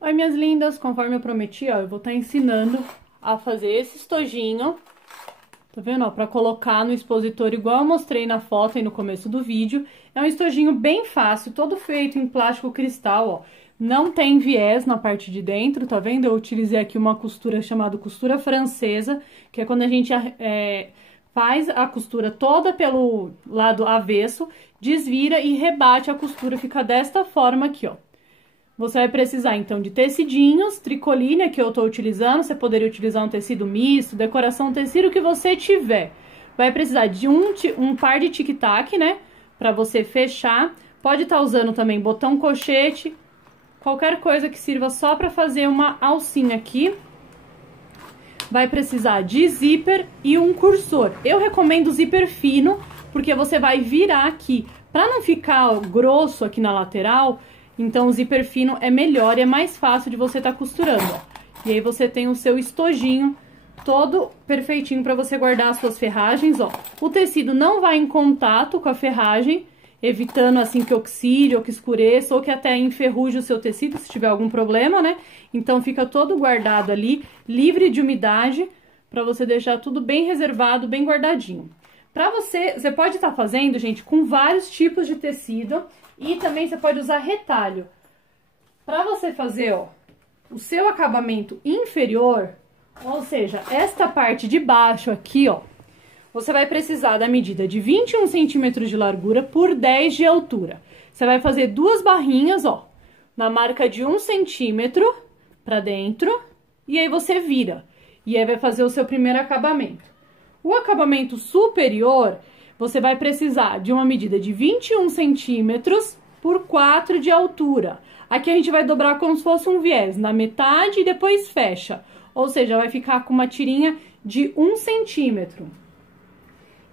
Oi, minhas lindas, conforme eu prometi, ó, eu vou estar ensinando a fazer esse estojinho, tá vendo, ó, pra colocar no expositor igual eu mostrei na foto e no começo do vídeo. É um estojinho bem fácil, todo feito em plástico cristal, ó, não tem viés na parte de dentro, tá vendo? Eu utilizei aqui uma costura chamada costura francesa, que é quando a gente faz a costura toda pelo lado avesso, desvira e rebate a costura, fica desta forma aqui, ó. Você vai precisar, então, de tecidinhos, tricoline, que eu tô utilizando. Você poderia utilizar um tecido misto, decoração, tecido que você tiver. Vai precisar de um par de tic-tac, né? Pra você fechar. Pode estar usando também botão colchete, qualquer coisa que sirva só pra fazer uma alcinha aqui. Vai precisar de zíper e um cursor. Eu recomendo zíper fino, porque você vai virar aqui. Pra não ficar grosso aqui na lateral, então o zíper fino é melhor e é mais fácil de você estar costurando, ó. E aí você tem o seu estojinho todo perfeitinho para você guardar as suas ferragens, ó. O tecido não vai em contato com a ferragem, evitando assim que oxide ou que escureça ou que até enferruje o seu tecido se tiver algum problema, né? Então fica todo guardado ali, livre de umidade, para você deixar tudo bem reservado, bem guardadinho. Pra você pode estar fazendo, gente, com vários tipos de tecido. E também você pode usar retalho. Para você fazer, ó, o seu acabamento inferior, ou seja, esta parte de baixo aqui, ó, você vai precisar da medida de 21 centímetros de largura por 10 de altura. Você vai fazer duas barrinhas, ó, na marca de 1 centímetro para dentro, e aí você vira. E aí vai fazer o seu primeiro acabamento. O acabamento superior, você vai precisar de uma medida de 21 centímetros por 4 de altura. Aqui a gente vai dobrar como se fosse um viés, na metade e depois fecha. Ou seja, vai ficar com uma tirinha de 1 centímetro.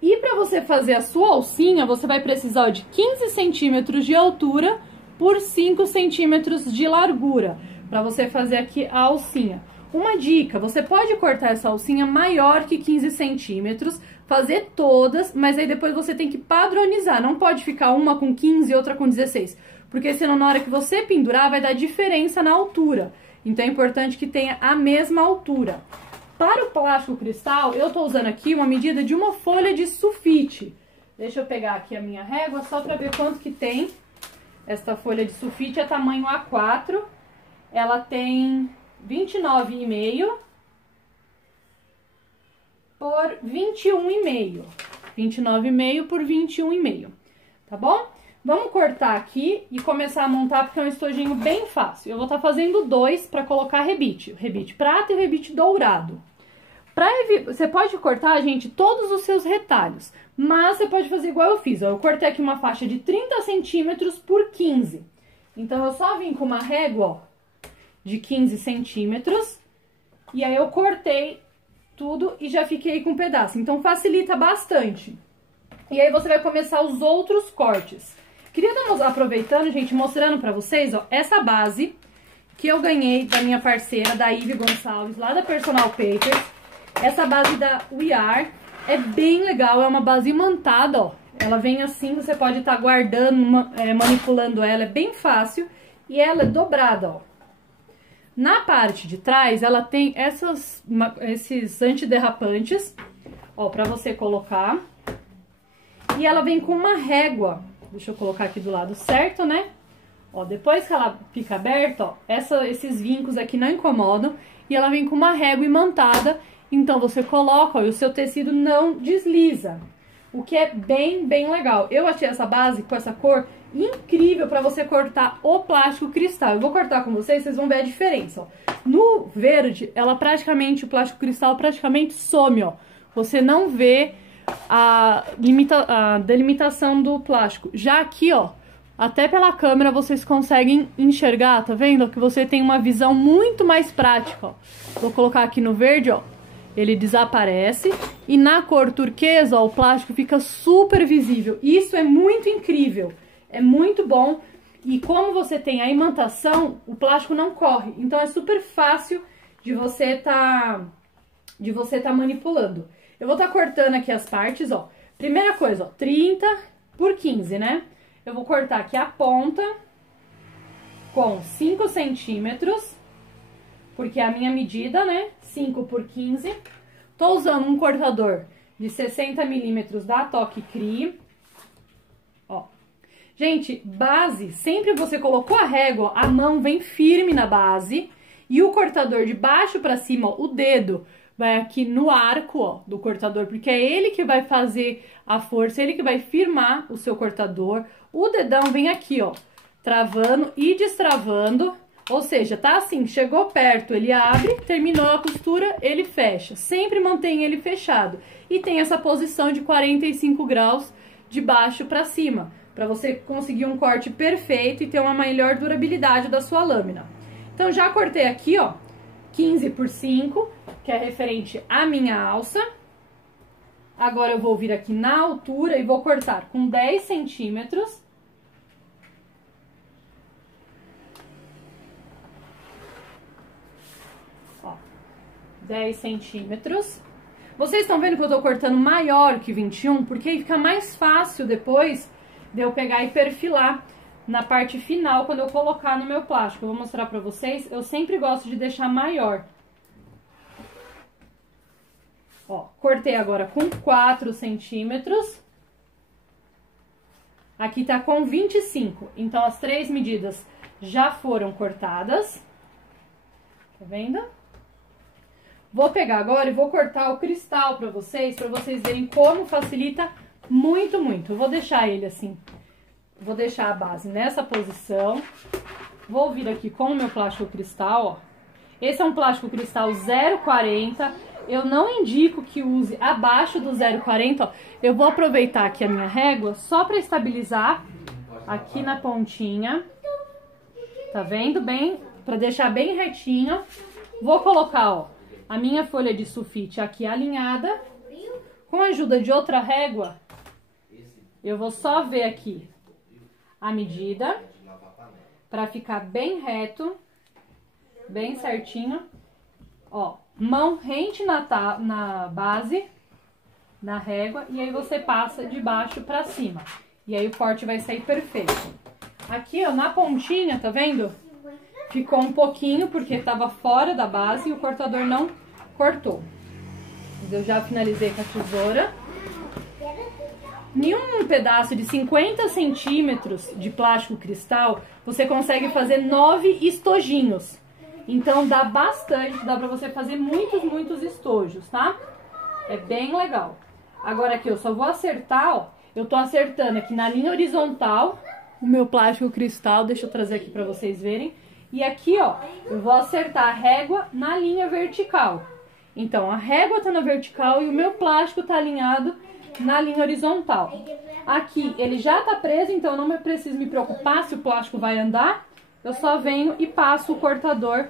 E para você fazer a sua alcinha, você vai precisar de 15 centímetros de altura por 5 centímetros de largura. Para você fazer aqui a alcinha. Uma dica, você pode cortar essa alcinha maior que 15 centímetros, fazer todas, mas aí depois você tem que padronizar. Não pode ficar uma com 15 e outra com 16, porque senão na hora que você pendurar vai dar diferença na altura. Então é importante que tenha a mesma altura. Para o plástico cristal, eu tô usando aqui uma medida de uma folha de sulfite. Deixa eu pegar aqui a minha régua só para ver quanto que tem. Esta folha de sulfite é tamanho A4, ela tem 29,5 por 21,5. 29,5 por 21,5, tá bom? Vamos cortar aqui e começar a montar, porque é um estojinho bem fácil. Eu vou estar fazendo dois para colocar rebite. O rebite prata e o rebite dourado. Você pode cortar, gente, todos os seus retalhos, mas você pode fazer igual eu fiz, ó. Eu cortei aqui uma faixa de 30 centímetros por 15. Então, eu só vim com uma régua, ó, de 15 centímetros, e aí eu cortei tudo e já fiquei com um pedaço. Então, facilita bastante. E aí, você vai começar os outros cortes. Queria estar aproveitando, gente, mostrando pra vocês, ó, essa base que eu ganhei da minha parceira, da Ive Gonçalves, lá da Personal Papers. Essa base da We Are é bem legal, é uma base imantada, ó. Ela vem assim, você pode estar guardando, manipulando ela, é bem fácil. E ela é dobrada, ó. Na parte de trás, ela tem esses antiderrapantes, ó, pra você colocar. E ela vem com uma régua. Deixa eu colocar aqui do lado certo, né? Ó, depois que ela fica aberta, ó, esses vincos aqui não incomodam. E ela vem com uma régua imantada. Então, você coloca, ó, e o seu tecido não desliza. O que é bem, bem legal. Eu achei essa base com essa cor incrível pra você cortar o plástico cristal. Eu vou cortar com vocês, vocês vão ver a diferença, ó. No verde, o plástico cristal praticamente some, ó. Você não vê a delimitação do plástico. Já aqui, ó, até pela câmera vocês conseguem enxergar, tá vendo? Que você tem uma visão muito mais prática, ó. Vou colocar aqui no verde, ó. Ele desaparece. E na cor turquesa, ó, o plástico fica super visível. Isso é muito incrível. É muito bom. E como você tem a imantação, o plástico não corre. Então é super fácil de você tá manipulando. Eu vou estar cortando aqui as partes, ó. Primeira coisa, ó, 30 por 15, né? Eu vou cortar aqui a ponta com 5 centímetros. porque é a minha medida, né? 5 por 15. Tô usando um cortador de 60 milímetros da Toque Cri. Ó. Gente, base, sempre você colocou a régua, a mão vem firme na base. E o cortador de baixo pra cima, ó, o dedo, vai aqui no arco, ó, do cortador, porque é ele que vai fazer a força, ele que vai firmar o seu cortador. O dedão vem aqui, ó, travando e destravando, ou seja, tá assim, chegou perto, ele abre, terminou a costura, ele fecha. Sempre mantém ele fechado. E tem essa posição de 45 graus de baixo pra cima, pra você conseguir um corte perfeito e ter uma melhor durabilidade da sua lâmina. Então, já cortei aqui, ó, 15 por 5, que é referente à minha alça. Agora, eu vou vir aqui na altura e vou cortar com 10 centímetros. Ó, 10 centímetros. Vocês estão vendo que eu tô cortando maior que 21, porque aí fica mais fácil depois de eu pegar e perfilar na parte final, quando eu colocar no meu plástico. Eu vou mostrar pra vocês, eu sempre gosto de deixar maior. Ó, cortei agora com 4 centímetros. Aqui tá com 25, então as 3 medidas já foram cortadas. Tá vendo? Vou pegar agora e vou cortar o cristal pra vocês verem como facilita muito, muito. Eu vou deixar ele assim. Vou deixar a base nessa posição. Vou vir aqui com o meu plástico cristal, ó. Esse é um plástico cristal 0,40. Eu não indico que use abaixo do 0,40, ó. Eu vou aproveitar aqui a minha régua só para estabilizar aqui na pontinha. Tá vendo? Bem, para deixar bem retinho. Vou colocar, ó, a minha folha de sulfite aqui alinhada. Com a ajuda de outra régua, eu vou só ver aqui a medida, para ficar bem reto, bem certinho. Ó, mão rente na base, na régua, e aí você passa de baixo para cima. E aí o corte vai sair perfeito. Aqui, ó, na pontinha, tá vendo? Ficou um pouquinho, porque tava fora da base e o cortador não cortou. Mas eu já finalizei com a tesoura. Em um pedaço de 50 centímetros de plástico cristal, você consegue fazer 9 estojinhos. Então, dá bastante, dá pra você fazer muitos estojos, tá? É bem legal. Agora aqui eu só vou acertar, ó. Eu tô acertando aqui na linha horizontal o meu plástico cristal. Deixa eu trazer aqui pra vocês verem. E aqui, ó, eu vou acertar a régua na linha vertical. Então, a régua tá na vertical e o meu plástico tá alinhado na linha horizontal. Aqui ele já tá preso, então eu não preciso me preocupar se o plástico vai andar. Eu só venho e passo o cortador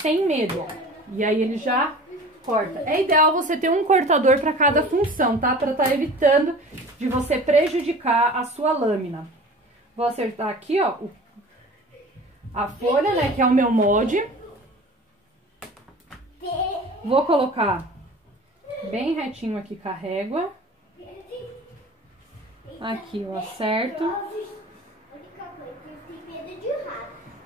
sem medo, ó. E aí ele já corta. É ideal você ter um cortador para cada função, tá? Para tá evitando de você prejudicar a sua lâmina. Vou acertar aqui, ó, a folha, né, que é o meu molde. Vou colocar bem retinho aqui com a régua. Aqui eu acerto.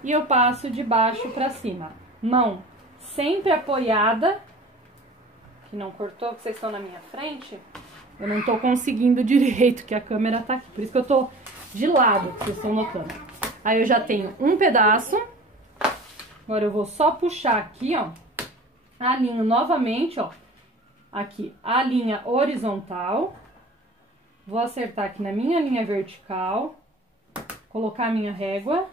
E eu passo de baixo pra cima. Mão sempre apoiada. Que não cortou, porque vocês estão na minha frente. Eu não tô conseguindo direito, que a câmera tá aqui. Por isso que eu tô de lado, que vocês estão notando. Aí eu já tenho um pedaço. Agora eu vou só puxar aqui, ó. Alinho novamente, ó. Aqui, a linha horizontal. Vou acertar aqui na minha linha vertical. Colocar a minha régua.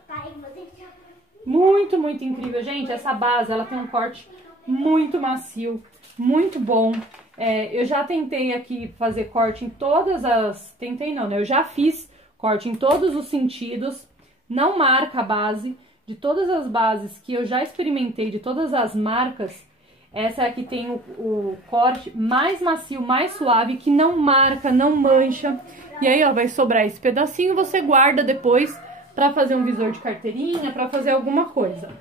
Muito incrível. Gente, essa base, ela tem um corte muito macio, muito bom. Eu já tentei aqui fazer corte em todas as... Tentei não, né? Eu já fiz corte em todos os sentidos. Não marca a base. De todas as bases que eu já experimentei, de todas as marcas, essa é a que tem o corte mais macio, mais suave, que não marca, não mancha. E aí, ó, vai sobrar esse pedacinho, você guarda depois pra fazer um visor de carteirinha, pra fazer alguma coisa.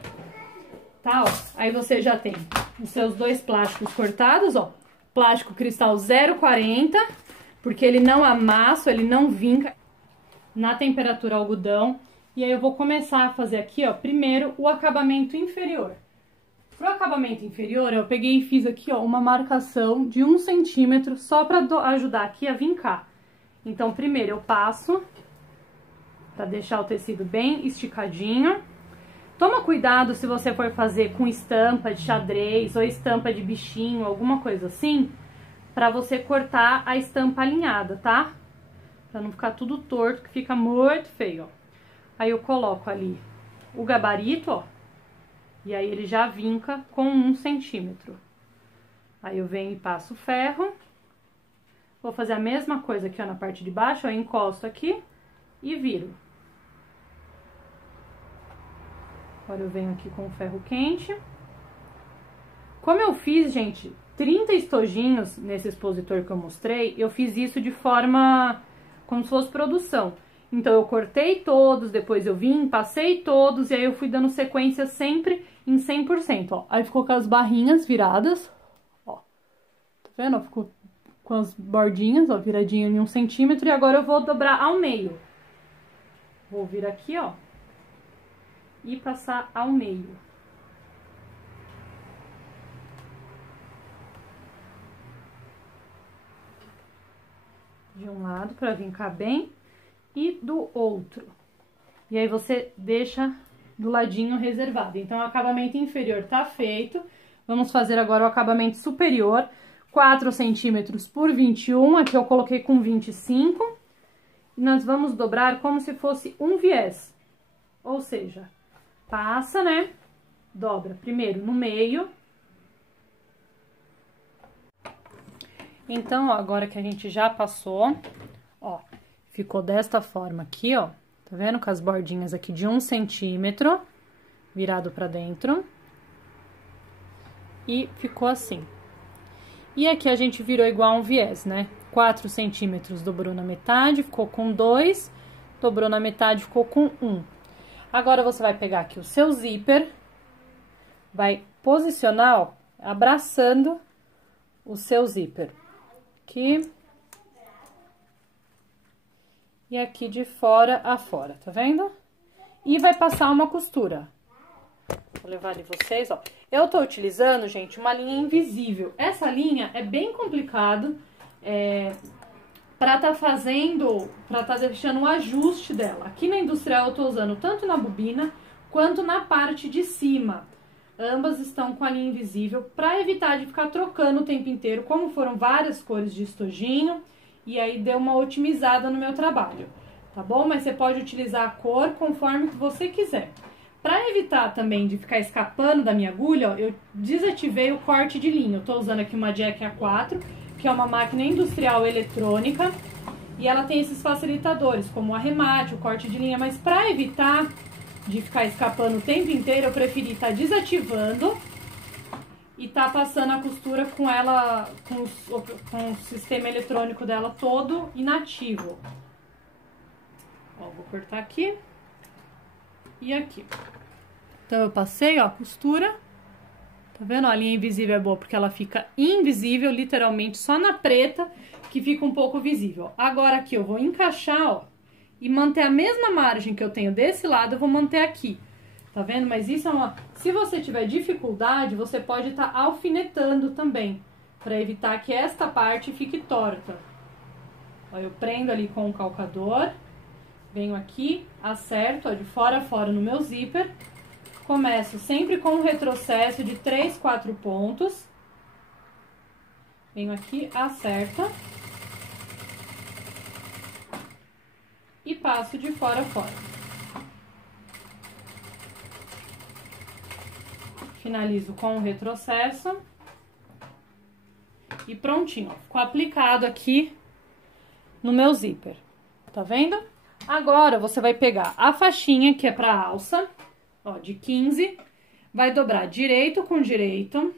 Tá, ó. Aí você já tem os seus dois plásticos cortados, ó. Plástico cristal 0,40, porque ele não amassa, ele não vinca na temperatura algodão. E aí eu vou começar a fazer aqui, ó, primeiro o acabamento inferior. Pro acabamento inferior, eu peguei e fiz aqui, ó, uma marcação de 1 centímetro só pra ajudar aqui a vincar. Então, primeiro eu passo pra deixar o tecido bem esticadinho. Toma cuidado se você for fazer com estampa de xadrez ou estampa de bichinho, alguma coisa assim, pra você cortar a estampa alinhada, tá? Pra não ficar tudo torto, que fica muito feio, ó. Aí eu coloco ali o gabarito, ó. E aí ele já vinca com 1 centímetro. Aí eu venho e passo o ferro. Vou fazer a mesma coisa aqui, ó, na parte de baixo, ó, encosto aqui e viro. Agora eu venho aqui com o ferro quente. Como eu fiz, gente, 30 estojinhos nesse expositor que eu mostrei, eu fiz isso de forma como se fosse produção. Então, eu cortei todos, depois eu vim, passei todos, e aí eu fui dando sequência sempre em 100%, ó. Aí ficou com as barrinhas viradas, ó. Tá vendo? Ó, ficou com as bordinhas, ó, viradinho em 1 centímetro, e agora eu vou dobrar ao meio. Vou vir aqui, ó, e passar ao meio. De um lado, pra vincar bem, e do outro. E aí você deixa do ladinho reservado. Então, o acabamento inferior tá feito. Vamos fazer agora o acabamento superior, 4 centímetros por 21, aqui eu coloquei com 25. E nós vamos dobrar como se fosse um viés. Ou seja, passa, né? Dobra primeiro no meio. Então, ó, agora que a gente já passou, ó, ficou desta forma aqui, ó, tá vendo? Com as bordinhas aqui de 1 centímetro, virado pra dentro. E ficou assim. E aqui a gente virou igual um viés, né? 4 centímetros dobrou na metade, ficou com 2, dobrou na metade, ficou com 1. Agora, você vai pegar aqui o seu zíper, vai posicionar, ó, abraçando o seu zíper. Aqui. E aqui de fora a fora, tá vendo? E vai passar uma costura. Vou levar ali vocês, ó. Eu tô utilizando, gente, uma linha invisível. Essa linha é bem complicado, pra tá deixando o ajuste dela. Aqui na industrial eu tô usando tanto na bobina quanto na parte de cima. Ambas estão com a linha invisível pra evitar de ficar trocando o tempo inteiro, como foram várias cores de estojinho. E aí deu uma otimizada no meu trabalho, tá bom? Mas você pode utilizar a cor conforme que você quiser. Pra evitar também de ficar escapando da minha agulha, ó, eu desativei o corte de linha. Eu tô usando aqui uma Jack A4, que é uma máquina industrial eletrônica. E ela tem esses facilitadores, como o arremate, o corte de linha. Mas pra evitar de ficar escapando o tempo inteiro, eu preferi estar desativando e tá passando a costura com ela, com o sistema eletrônico dela todo inativo. Ó, vou cortar aqui e aqui. Então, eu passei, ó, a costura. Tá vendo? A linha invisível é boa porque ela fica invisível, literalmente, só na preta que fica um pouco visível. Agora, aqui eu vou encaixar, ó, e manter a mesma margem que eu tenho desse lado, eu vou manter aqui. Tá vendo? Mas isso é uma... Se você tiver dificuldade, você pode estar alfinetando também, para evitar que esta parte fique torta. Ó, eu prendo ali com o calcador, venho aqui, acerto, ó, de fora a fora no meu zíper, começo sempre com um retrocesso de 3, 4 pontos, venho aqui, acerto, e passo de fora a fora. Finalizo com o retrocesso. E prontinho, ó. Ficou aplicado aqui no meu zíper. Tá vendo? Agora, você vai pegar a faixinha, que é pra alça, ó, de 15. Vai dobrar direito com direito.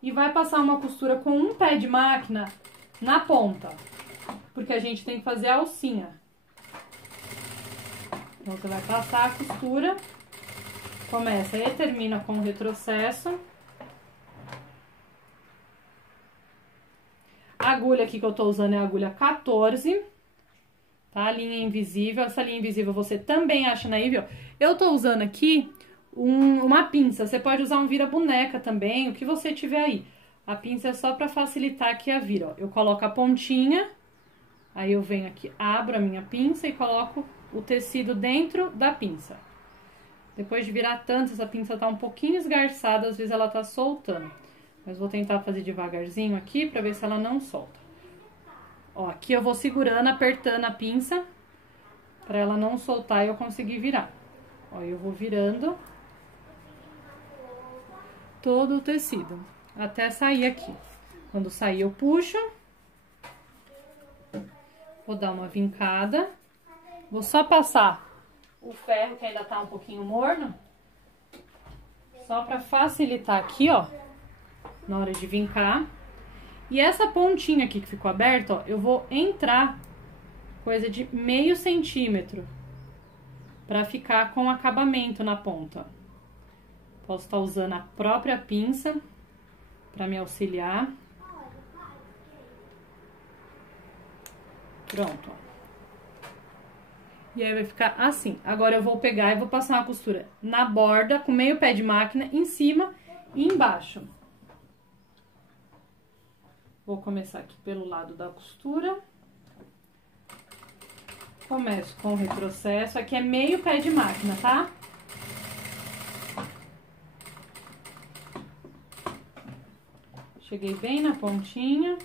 E vai passar uma costura com um pé de máquina na ponta. Porque a gente tem que fazer a alcinha. Então, você vai passar a costura... Começa e termina com o retrocesso. A agulha aqui que eu tô usando é a agulha 14, tá? A linha invisível. Essa linha invisível você também acha na Ivy, ó. Eu tô usando aqui uma pinça. Você pode usar um vira-boneca também, o que você tiver aí. A pinça é só pra facilitar aqui a vira, ó. Eu coloco a pontinha, aí eu venho aqui, abro a minha pinça e coloco o tecido dentro da pinça. Depois de virar tanto, essa pinça tá um pouquinho esgarçada, às vezes ela tá soltando. Mas vou tentar fazer devagarzinho aqui pra ver se ela não solta. Ó, aqui eu vou segurando, apertando a pinça pra ela não soltar e eu conseguir virar. Ó, eu vou virando todo o tecido, até sair aqui. Quando sair eu puxo. Vou dar uma vincada. Vou só passar o ferro que ainda tá um pouquinho morno. Só pra facilitar aqui, ó, na hora de vincar. E essa pontinha aqui que ficou aberta, ó, eu vou entrar coisa de meio centímetro pra ficar com acabamento na ponta. Posso estar usando a própria pinça pra me auxiliar. Pronto, ó. E aí vai ficar assim. Agora eu vou pegar e vou passar uma costura na borda, com meio pé de máquina, em cima e embaixo. Vou começar aqui pelo lado da costura. Começo com o retrocesso. Aqui é meio pé de máquina, tá? Cheguei bem na pontinha.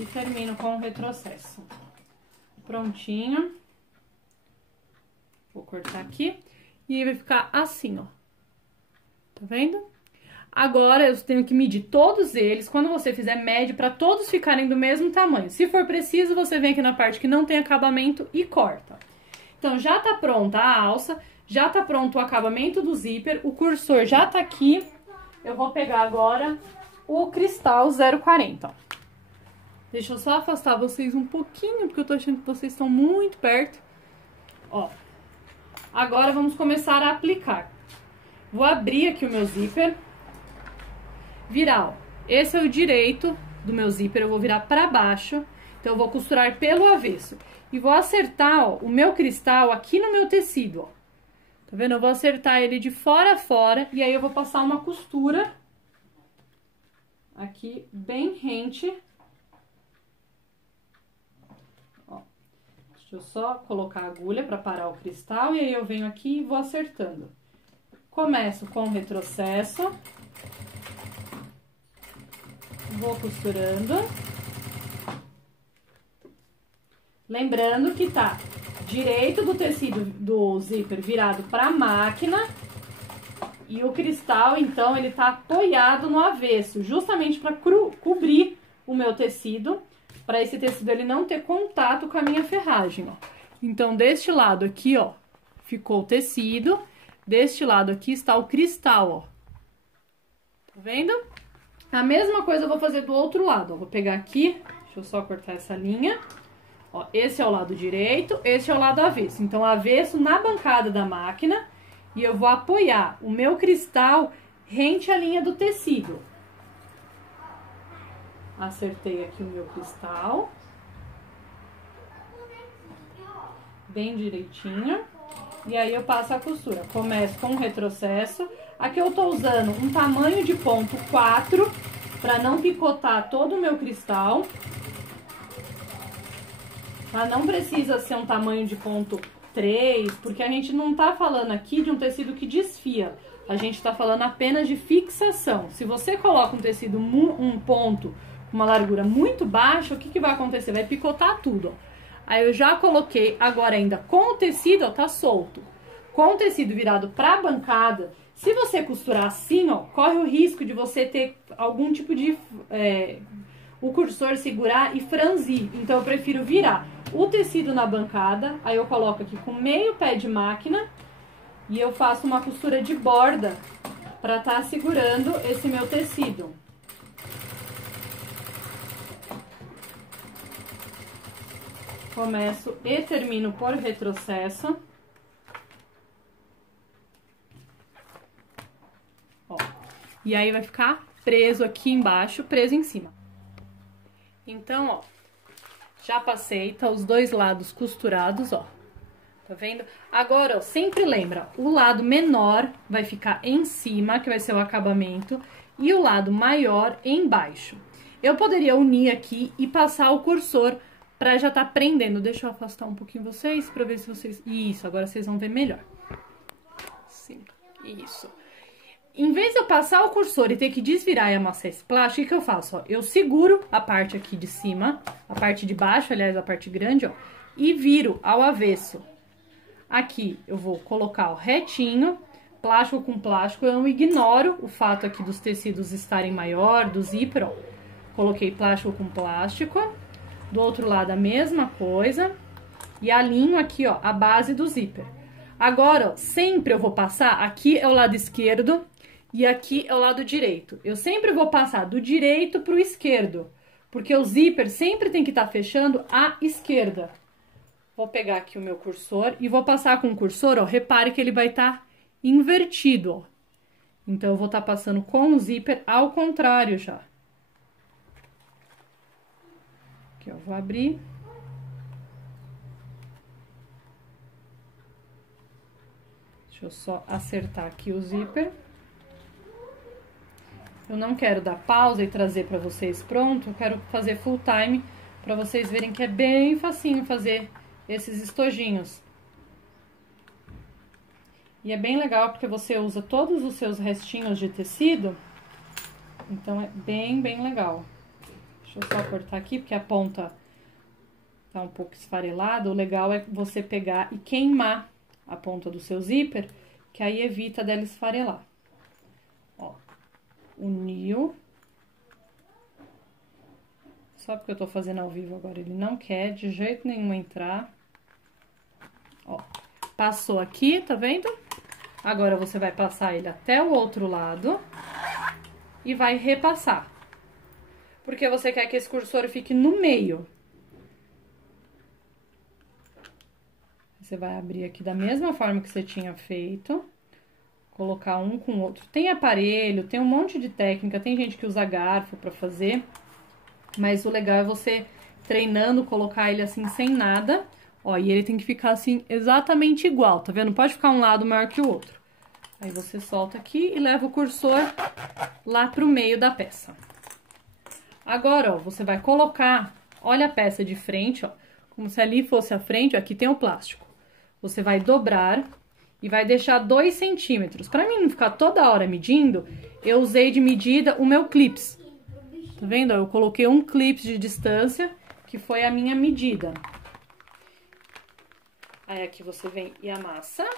E termino com o retrocesso. Prontinho. Vou cortar aqui. E aí vai ficar assim, ó. Tá vendo? Agora, eu tenho que medir todos eles. Quando você fizer, mede para todos ficarem do mesmo tamanho. Se for preciso, você vem aqui na parte que não tem acabamento e corta. Então, já tá pronta a alça, já tá pronto o acabamento do zíper, o cursor já tá aqui. Eu vou pegar agora o cristal 0,40, ó. Deixa eu só afastar vocês um pouquinho, porque eu tô achando que vocês estão muito perto. Ó. Agora, vamos começar a aplicar. Vou abrir aqui o meu zíper. Virar, ó. Esse é o direito do meu zíper, eu vou virar pra baixo. Então, eu vou costurar pelo avesso. E vou acertar, ó, o meu cristal aqui no meu tecido, ó. Tá vendo? Eu vou acertar ele de fora a fora. E aí, eu vou passar uma costura aqui, bem rente. Ó. Deixa eu só colocar a agulha pra parar o cristal. E aí, eu venho aqui e vou acertando. Começo com o retrocesso. Vou costurando. Lembrando que tá direito do tecido do zíper virado pra máquina. E o cristal, então, ele tá apoiado no avesso, justamente pra cobrir o meu tecido, pra esse tecido ele não ter contato com a minha ferragem, ó. Então, deste lado aqui, ó, ficou o tecido. Deste lado aqui está o cristal, ó. Tá vendo? A mesma coisa eu vou fazer do outro lado, ó. Vou pegar aqui, deixa eu só cortar essa linha. Ó, esse é o lado direito, esse é o lado avesso. Então, avesso na bancada da máquina. E eu vou apoiar o meu cristal rente à linha do tecido. Acertei aqui o meu cristal. Bem direitinho. E aí, eu passo a costura. Começo com o retrocesso. Aqui eu tô usando um tamanho de ponto 4, pra não picotar todo o meu cristal. Tá? Não precisa ser um tamanho de ponto 3, porque a gente não tá falando aqui de um tecido que desfia. A gente tá falando apenas de fixação. Se você coloca um tecido, um ponto com uma largura muito baixa, o que que vai acontecer? Vai picotar tudo, ó. Aí eu já coloquei, agora ainda com o tecido, ó, tá solto. Com o tecido virado pra bancada, se você costurar assim, ó, corre o risco de você ter algum tipo de... o cursor segurar e franzir. Então, eu prefiro virar o tecido na bancada, aí eu coloco aqui com meio pé de máquina e eu faço uma costura de borda pra tá segurando esse meu tecido. Começo e termino por retrocesso. Ó. E aí, vai ficar preso aqui embaixo, preso em cima. Então, ó, Já passei, tá os dois lados costurados, ó. Tá vendo? Agora, ó, sempre lembra, o lado menor vai ficar em cima, que vai ser o acabamento, e o lado maior embaixo. Eu poderia unir aqui e passar o cursor pra já tá prendendo. Deixa eu afastar um pouquinho vocês, pra ver se vocês... Isso, agora vocês vão ver melhor. Sim, isso. Em vez de eu passar o cursor e ter que desvirar e amassar esse plástico, o que eu faço? Ó, eu seguro a parte aqui de cima, a parte de baixo, aliás, a parte grande, ó, e viro ao avesso. Aqui eu vou colocar, ó, retinho, plástico com plástico. Eu não ignoro o fato aqui dos tecidos estarem maior, do zíper, ó. Coloquei plástico com plástico. Do outro lado a mesma coisa. E alinho aqui, ó, a base do zíper. Agora, ó, sempre eu vou passar, aqui é o lado esquerdo e aqui é o lado direito. Eu sempre vou passar do direito pro esquerdo, porque o zíper sempre tem que estar fechando à esquerda. Vou pegar aqui o meu cursor e vou passar com o cursor, ó, repare que ele vai estar invertido, ó. Então, eu vou estar passando com o zíper ao contrário já. Aqui, ó, vou abrir. Deixa eu só acertar aqui o zíper. Eu não quero dar pausa e trazer pra vocês pronto, eu quero fazer full time pra vocês verem que é bem facinho fazer esses estojinhos. E é bem legal porque você usa todos os seus restinhos de tecido, então é bem legal. Deixa eu só cortar aqui porque a ponta tá um pouco esfarelada. O legal é você pegar e queimar a ponta do seu zíper, que aí evita dela esfarelar. Ó, uniu. Só porque eu tô fazendo ao vivo agora, ele não quer de jeito nenhum entrar. Ó, passou aqui, tá vendo? Agora você vai passar ele até o outro lado e vai repassar. Porque você quer que esse cursor fique no meio. Você vai abrir aqui da mesma forma que você tinha feito, colocar um com o outro. Tem aparelho, tem um monte de técnica, tem gente que usa garfo pra fazer, mas o legal é você treinando, colocar ele assim sem nada, ó, e ele tem que ficar assim exatamente igual, tá vendo? Não pode ficar um lado maior que o outro. Aí você solta aqui e leva o cursor lá pro meio da peça. Agora, ó, você vai colocar, olha a peça de frente, ó, como se ali fosse a frente, ó, aqui tem o plástico. Você vai dobrar e vai deixar 2 centímetros. Pra mim não ficar toda hora medindo, eu usei de medida o meu clips. Tá vendo? Eu coloquei um clips de distância, que foi a minha medida. Aí aqui você vem e amassa.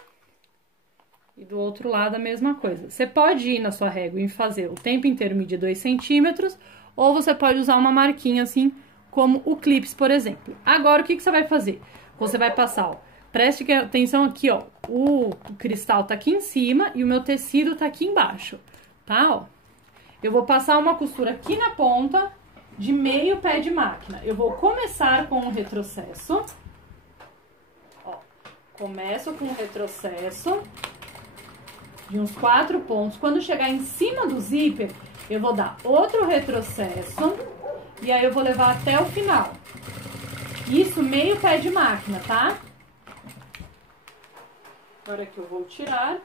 E do outro lado a mesma coisa. Você pode ir na sua régua e fazer o tempo inteiro medir 2 centímetros, ou você pode usar uma marquinha assim, como o clips, por exemplo. Agora, o que você vai fazer? Você vai passar, ó. Preste atenção aqui, ó, o cristal tá aqui em cima e o meu tecido tá aqui embaixo, tá, ó. Eu vou passar uma costura aqui na ponta de meio pé de máquina. Eu vou começar com o retrocesso, ó, começo com o retrocesso de uns 4 pontos. Quando chegar em cima do zíper, eu vou dar outro retrocesso e aí eu vou levar até o final. Isso meio pé de máquina, tá? Agora que eu vou tirar.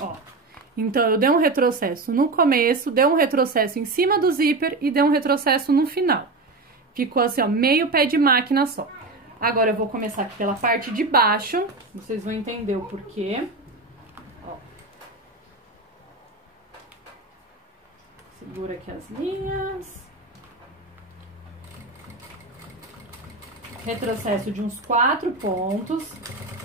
Ó, então eu dei um retrocesso no começo, dei um retrocesso em cima do zíper e dei um retrocesso no final. Ficou assim, ó, meio pé de máquina só. Agora eu vou começar aqui pela parte de baixo, vocês vão entender o porquê. Ó. Segura aqui as linhas. Retrocesso de uns 4 pontos.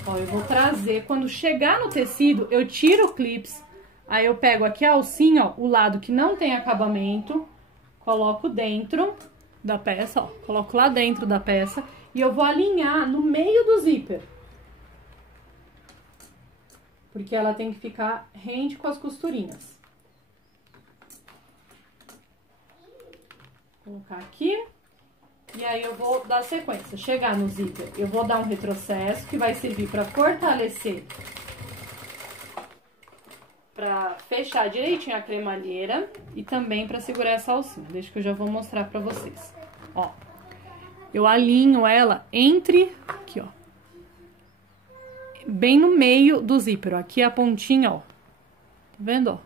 Ó, eu vou trazer, quando chegar no tecido, eu tiro o clips, aí eu pego aqui a alcinha, ó, o lado que não tem acabamento, coloco dentro da peça, ó, coloco lá dentro da peça e eu vou alinhar no meio do zíper. Porque ela tem que ficar rente com as costurinhas. Vou colocar aqui. E aí eu vou dar sequência. Chegar no zíper, eu vou dar um retrocesso que vai servir para fortalecer pra fechar direitinho a cremalheira e também pra segurar essa alcinha. Deixa que eu já vou mostrar pra vocês. Ó, eu alinho ela entre, aqui ó, bem no meio do zíper, ó. Aqui é a pontinha, ó. Tá vendo, ó?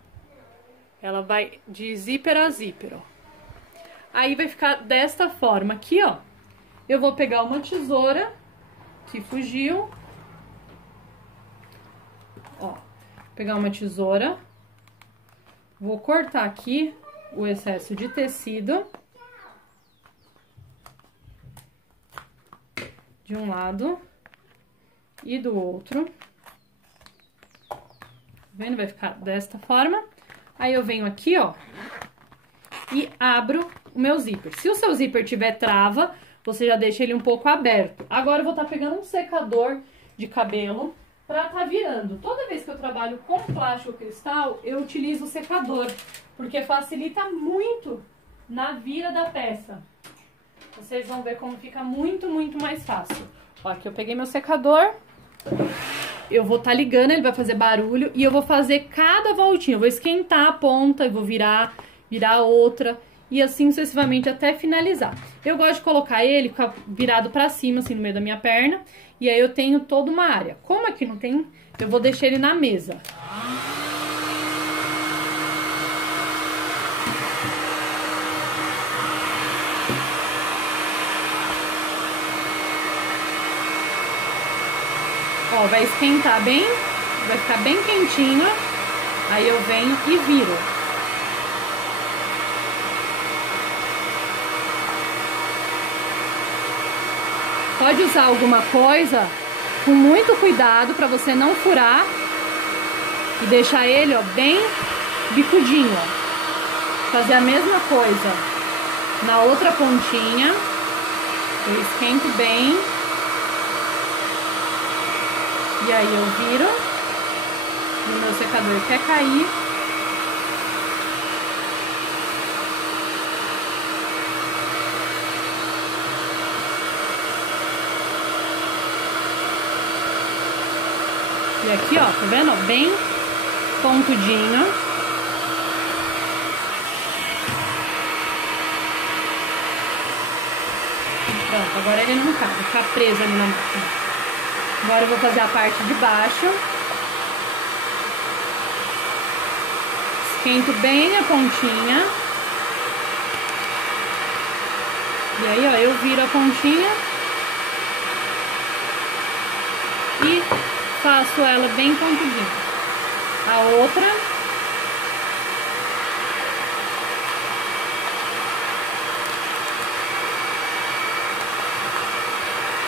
Ela vai de zíper a zíper, ó. Aí vai ficar desta forma aqui, ó. Eu vou pegar uma tesoura que fugiu. Ó, pegar uma tesoura. Vou cortar aqui o excesso de tecido. De um lado e do outro. Tá vendo? Vai ficar desta forma. Aí eu venho aqui, ó, e abro o meu zíper. Se o seu zíper tiver trava, você já deixa ele um pouco aberto. Agora eu vou estar pegando um secador de cabelo pra tá virando. Toda vez que eu trabalho com plástico cristal, eu utilizo o secador, porque facilita muito na vira da peça. Vocês vão ver como fica muito, muito mais fácil. Ó, aqui eu peguei meu secador. Eu vou estar ligando, ele vai fazer barulho e eu vou fazer cada voltinha. Eu vou esquentar a ponta e vou virar outra e assim sucessivamente até finalizar. Eu gosto de colocar ele virado pra cima, assim, no meio da minha perna. E aí eu tenho toda uma área. Como aqui não tem, eu vou deixar ele na mesa. Ó, vai esquentar bem, vai ficar bem quentinho. Aí eu venho e viro. Pode usar alguma coisa com muito cuidado para você não furar e deixar ele, ó, bem bicudinho, ó. Fazer a mesma coisa na outra pontinha. Eu esquento bem. E aí eu viro. E o meu secador quer cair. E aqui, ó, tá vendo? Ó, bem pontudinho. Pronto, agora ele não cabe, tá preso ali na máquina. Agora eu vou fazer a parte de baixo. Esquento bem a pontinha. E aí, ó, eu viro a pontinha. E faço ela bem pontudinha. A outra.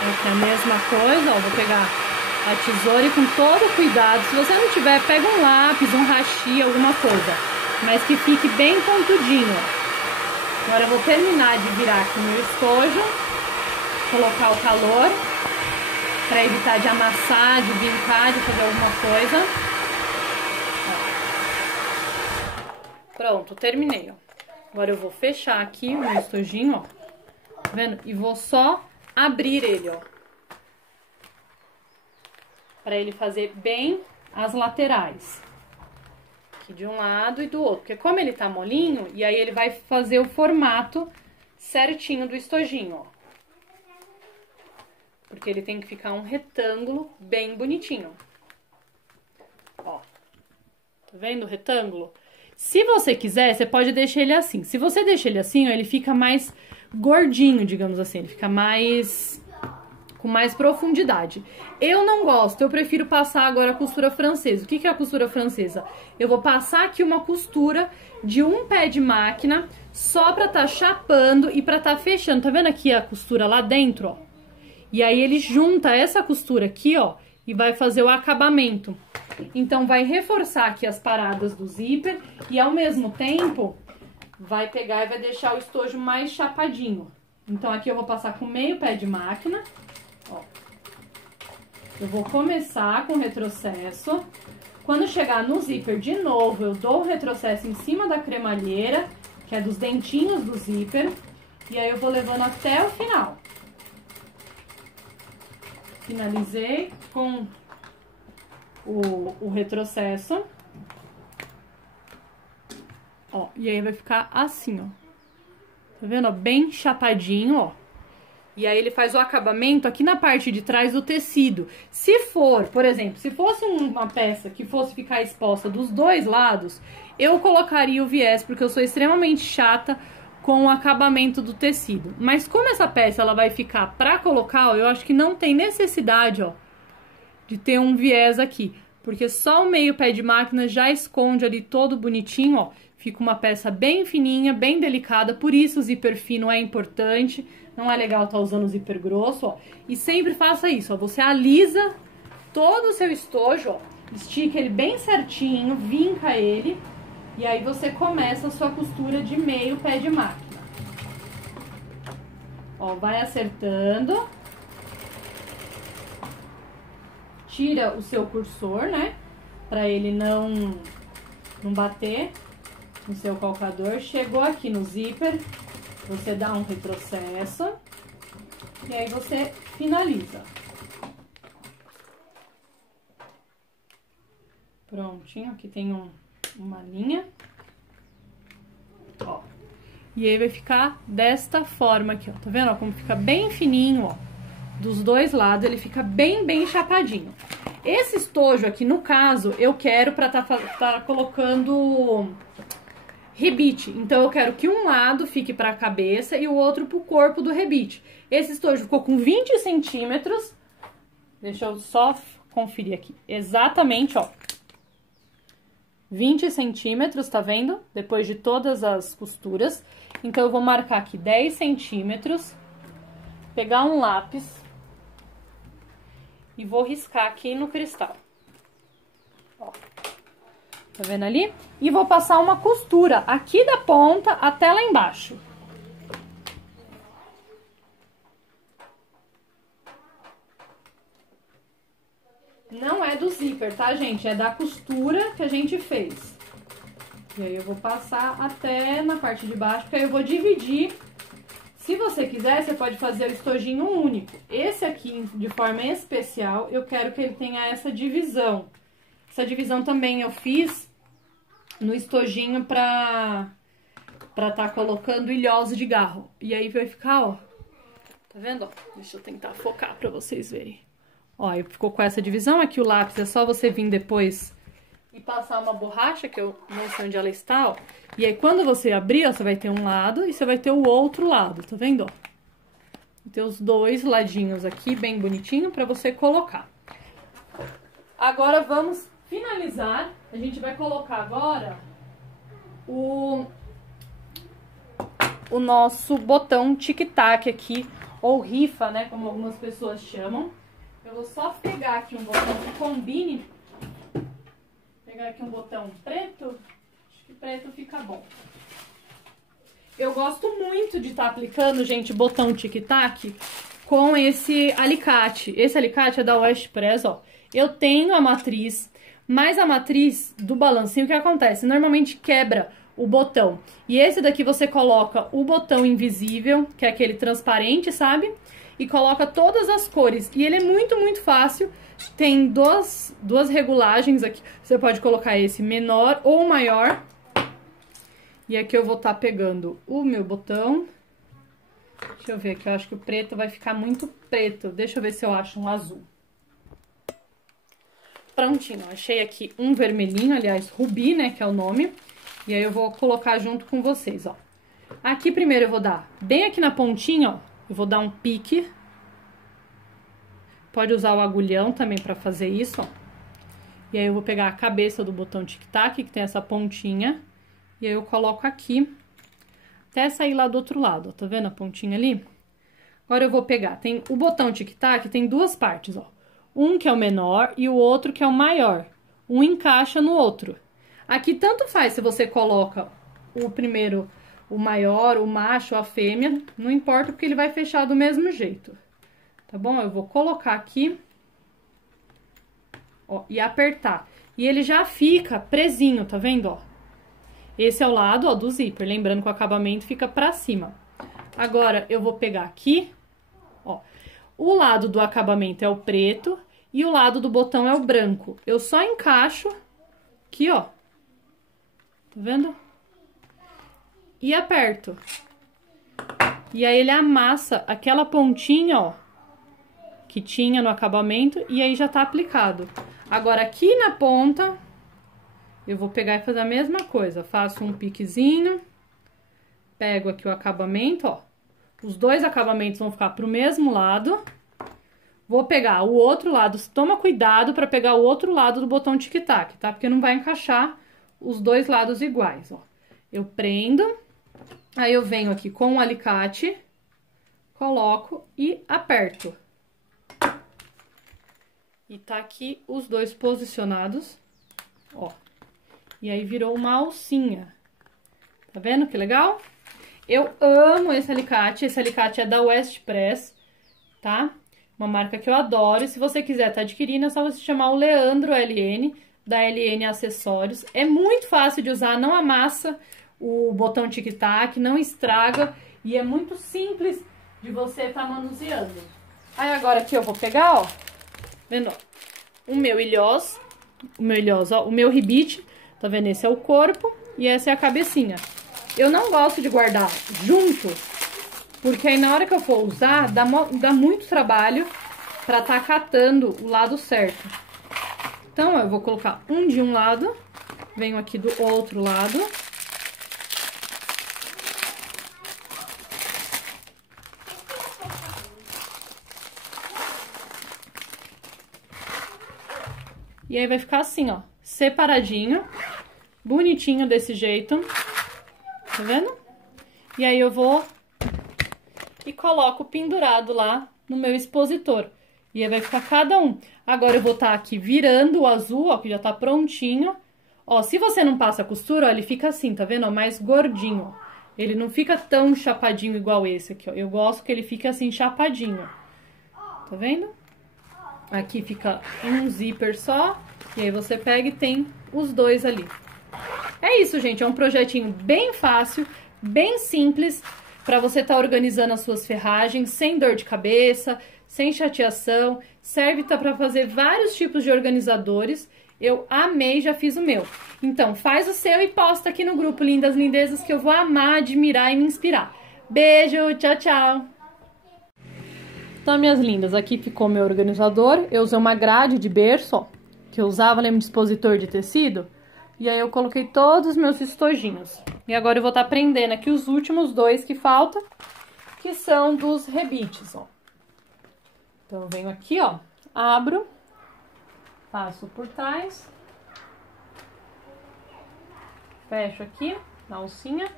Aqui é a mesma coisa, ó. Vou pegar a tesoura e com todo cuidado. Se você não tiver, pega um lápis, um hashi, alguma coisa. Mas que fique bem pontudinho, ó. Agora eu vou terminar de virar aqui o meu estojo. Colocar o calor. Pra evitar de amassar, de vincar, de fazer alguma coisa. Ó. Pronto, terminei, ó. Agora eu vou fechar aqui o meu estojinho, ó. Tá vendo? E vou só abrir ele, ó. Pra ele fazer bem as laterais. Aqui de um lado e do outro. Porque como ele tá molinho, e aí ele vai fazer o formato certinho do estojinho, ó. Porque ele tem que ficar um retângulo bem bonitinho. Ó. Tá vendo o retângulo? Se você quiser, você pode deixar ele assim. Se você deixar ele assim, ó, ele fica mais gordinho, digamos assim. Ele fica mais... com mais profundidade. Eu não gosto, eu prefiro passar agora a costura francesa. O que é a costura francesa? Eu vou passar aqui uma costura de um pé de máquina só pra tá chapando e pra tá fechando. Tá vendo aqui a costura lá dentro, ó? E aí ele junta essa costura aqui, ó, e vai fazer o acabamento. Então vai reforçar aqui as paradas do zíper e ao mesmo tempo vai pegar e vai deixar o estojo mais chapadinho. Então aqui eu vou passar com meio pé de máquina, ó. Eu vou começar com retrocesso. Quando chegar no zíper de novo, eu dou o retrocesso em cima da cremalheira, que é dos dentinhos do zíper, e aí eu vou levando até o final. Finalizei com o retrocesso. Ó, e aí vai ficar assim, ó. Tá vendo, ó? Bem chapadinho, ó. E aí ele faz o acabamento aqui na parte de trás do tecido. Se for, por exemplo, se fosse uma peça que fosse ficar exposta dos dois lados, eu colocaria o viés, porque eu sou extremamente chata com o acabamento do tecido. Mas como essa peça ela vai ficar pra colocar, ó, eu acho que não tem necessidade, ó, de ter um viés aqui. Porque só o meio pé de máquina já esconde ali todo bonitinho, ó. Fica uma peça bem fininha, bem delicada, por isso o zíper fino é importante. Não é legal estar usando zíper grosso, ó. E sempre faça isso, ó. Você alisa todo o seu estojo, ó. Estica ele bem certinho, vinca ele. E aí você começa a sua costura de meio pé de máquina. Ó, vai acertando. Tira o seu cursor, né? Pra ele não bater no seu calcador. Chegou aqui no zíper, você dá um retrocesso e aí você finaliza. Prontinho, aqui tem uma linha. Ó. E aí vai ficar desta forma aqui, ó. Tá vendo, ó, como fica bem fininho, ó. Dos dois lados, ele fica bem chapadinho. Esse estojo aqui, no caso, eu quero pra tá colocando rebite. Então, eu quero que um lado fique pra cabeça e o outro pro corpo do rebite. Esse estojo ficou com 20 centímetros. Deixa eu só conferir aqui. Exatamente, ó. 20 centímetros, tá vendo? Depois de todas as costuras. Então, eu vou marcar aqui 10 centímetros. Pegar um lápis. E vou riscar aqui no cristal. Ó. Tá vendo ali? E vou passar uma costura aqui da ponta até lá embaixo. Não é do zíper, tá, gente? É da costura que a gente fez. E aí eu vou passar até na parte de baixo, porque aí eu vou dividir. Se você quiser, você pode fazer o estojinho único. Esse aqui, de forma especial, eu quero que ele tenha essa divisão. Essa divisão também eu fiz no estojinho pra tá colocando ilhoso de garro. E aí vai ficar, ó. Tá vendo, ó? Deixa eu tentar focar pra vocês verem. Ó, ficou com essa divisão. Aqui o lápis é só você vir depois e passar uma borracha, que eu não sei onde ela está, ó. E aí, quando você abrir, ó, você vai ter um lado e você vai ter o outro lado, tá vendo, ó? Tem os dois ladinhos aqui, bem bonitinho, pra você colocar. Agora, vamos finalizar. A gente vai colocar agora o nosso botão tic-tac aqui, ou rifa, né, como algumas pessoas chamam. Eu vou só pegar aqui um botão que combine. Pegar aqui um botão preto. Acho que preto fica bom. Eu gosto muito de estar aplicando, gente, botão tic-tac com esse alicate. Esse alicate é da West Press, ó. Eu tenho a matriz, mas a matriz do balancinho, o que acontece? Normalmente quebra o botão. E esse daqui você coloca o botão invisível, que é aquele transparente, sabe? E coloca todas as cores. E ele é muito fácil. Tem duas regulagens aqui. Você pode colocar esse menor ou maior. E aqui eu vou estar pegando o meu botão. Deixa eu ver aqui, eu acho que o preto vai ficar muito preto. Deixa eu ver se eu acho um azul. Prontinho, achei aqui um vermelhinho, aliás, rubi, né, que é o nome. E aí eu vou colocar junto com vocês, ó. Aqui primeiro eu vou dar bem aqui na pontinha, ó. Eu vou dar um pique. Pode usar o agulhão também pra fazer isso, ó. E aí eu vou pegar a cabeça do botão tic-tac, que tem essa pontinha. E aí eu coloco aqui, até sair lá do outro lado, ó. Tá vendo a pontinha ali? Agora eu vou pegar, tem o botão tic-tac, tem duas partes, ó. Um que é o menor e o outro que é o maior. Um encaixa no outro. Aqui tanto faz se você coloca o primeiro, o maior, o macho, a fêmea, não importa porque ele vai fechar do mesmo jeito. Tá bom? Eu vou colocar aqui, ó, e apertar. E ele já fica presinho, tá vendo, ó? Esse é o lado, ó, do zíper, lembrando que o acabamento fica pra cima. Agora, eu vou pegar aqui, ó, o lado do acabamento é o preto e o lado do botão é o branco. Eu só encaixo aqui, ó, tá vendo? e aperto. E aí ele amassa aquela pontinha, ó, que tinha no acabamento, e aí já tá aplicado. Agora, aqui na ponta, eu vou pegar e fazer a mesma coisa. Faço um piquezinho, pego aqui o acabamento, ó. Os dois acabamentos vão ficar pro mesmo lado. Vou pegar o outro lado, toma cuidado pra pegar o outro lado do botão tic-tac, tá? Porque não vai encaixar os dois lados iguais, ó. Eu prendo, aí eu venho aqui com o alicate, coloco e aperto. E tá aqui os dois posicionados, ó. E aí virou uma alcinha. Tá vendo que legal? Eu amo esse alicate é da West Press, tá? Uma marca que eu adoro. E se você quiser tá adquirindo, é só você chamar o Leandro LN, da LN Acessórios. É muito fácil de usar, não amassa o botão tic-tac, não estraga. E é muito simples de você tá manuseando. Aí agora aqui eu vou pegar, ó, vendo, ó, o meu ilhós, ó, o meu ribite, tá vendo? Esse é o corpo e essa é a cabecinha. Eu não gosto de guardar junto, porque aí na hora que eu for usar, dá muito trabalho pra tá catando o lado certo. Então, ó, eu vou colocar um de um lado, venho aqui do outro lado. E aí vai ficar assim, ó, separadinho, bonitinho desse jeito, tá vendo? E aí eu vou e coloco pendurado lá no meu expositor. E aí vai ficar cada um. Agora eu vou estar aqui virando o azul, ó, que já tá prontinho. Ó, se você não passa a costura, ó, ele fica assim, tá vendo? Ó, mais gordinho. Ele não fica tão chapadinho igual esse aqui, ó. Eu gosto que ele fique assim, chapadinho. Tá vendo? Aqui fica um zíper só, e aí você pega e tem os dois ali. É isso, gente, é um projetinho bem fácil, bem simples, pra você tá organizando as suas ferragens, sem dor de cabeça, sem chateação. Serve pra fazer vários tipos de organizadores. Eu amei, já fiz o meu. Então, faz o seu e posta aqui no grupo Lindas Lindezas, que eu vou amar, admirar e me inspirar. Beijo, tchau, tchau! Então, minhas lindas, aqui ficou meu organizador. Eu usei uma grade de berço, ó, que eu usava, lembra, de expositor de tecido. E aí eu coloquei todos os meus estojinhos. E agora eu vou estar prendendo aqui os últimos dois que faltam, que são dos rebites, ó. Então, eu venho aqui, ó, abro, passo por trás, fecho aqui na alcinha,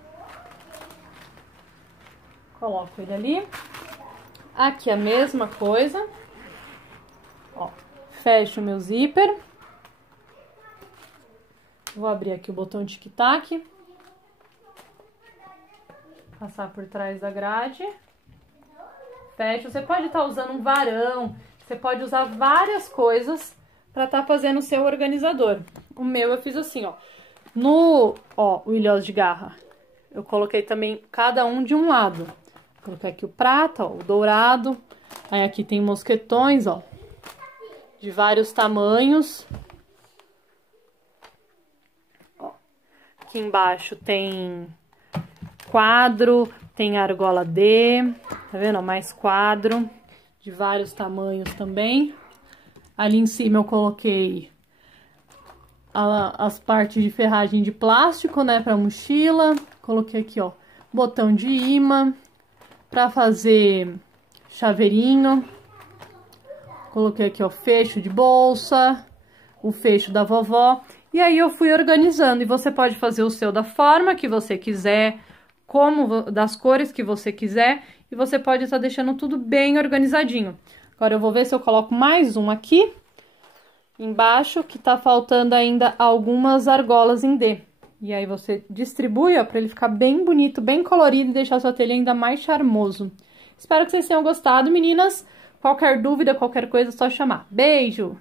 coloco ele ali. Aqui a mesma coisa, ó, fecho o meu zíper, vou abrir aqui o botão tic-tac, passar por trás da grade, fecho. Você pode estar usando um varão, você pode usar várias coisas para estar fazendo o seu organizador. O meu eu fiz assim, ó, o ilhós de garra, eu coloquei também cada um de um lado. Coloquei aqui o prata, ó, o dourado. Aí aqui tem mosquetões, ó, de vários tamanhos. Ó, aqui embaixo tem quadro, tem argola D, tá vendo? Ó, mais quadro, de vários tamanhos também. Ali em cima eu coloquei as partes de ferragem de plástico, né, pra mochila. Coloquei aqui, ó, botão de imã pra fazer chaveirinho. Coloquei aqui, ó, fecho de bolsa, o fecho da vovó. E aí eu fui organizando. E você pode fazer o seu da forma que você quiser, das cores que você quiser. E você pode estar deixando tudo bem organizadinho. Agora eu vou ver se eu coloco mais um aqui embaixo, que tá faltando ainda algumas argolas em D. E aí você distribui, ó, pra ele ficar bem bonito, bem colorido e deixar o seu ateliê ainda mais charmoso. Espero que vocês tenham gostado, meninas. Qualquer dúvida, qualquer coisa, é só chamar. Beijo!